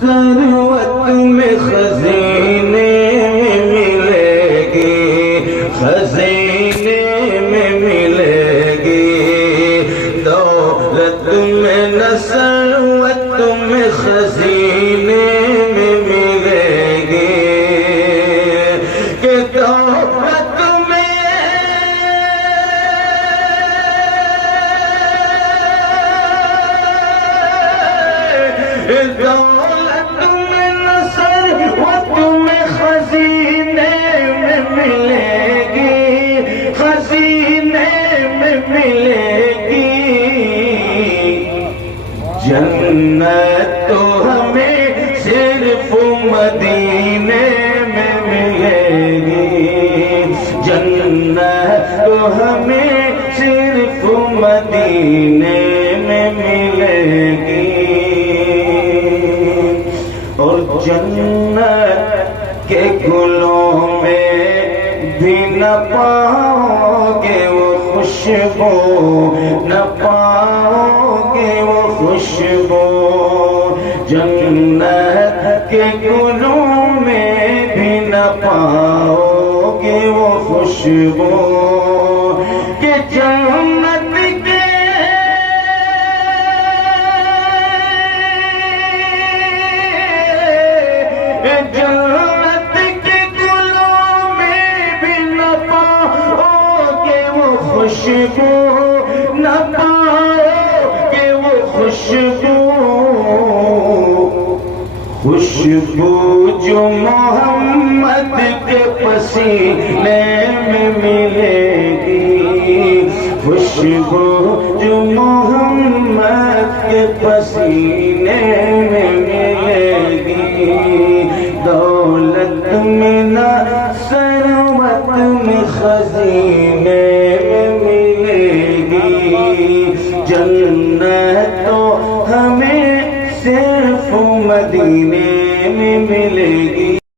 ثروت میں خزینے میں ملے گی، خزینے میں ملے گی، دولت میں نہ ثروت میں خزینے میں ملے گی، کہ دولت میں دولت میں نہ ثروت میں خزینے میں ملے گی، خزینے میں ملے گی، جنت تو ہمیں صرف مدینے میں ملے گی، جنت تو ہمیں صرف مدینے میں ملے گی، اور جنت کے گلوں میں بھی نہ پاؤ گے وہ خوشبو، نہ پاؤ گے وہ خوشبو، جنت کے گلوں میں بھی نہ پاؤ گے وہ خوشبو، کہ جنت کے جنت کے گلوں میں بھی نہ پاؤ گے وہ خوشبو، نہ پاؤ گے وہ خوشبو، خوشبو جو محمد کے پسینے میں ملے گی، خوشبو جو محمد کے پسینے میں ملے گی، دولت میں نہ ثروت میں خزینے میں ملے گی، جنت تو ہمیں صرف مدینے میں ملے گی۔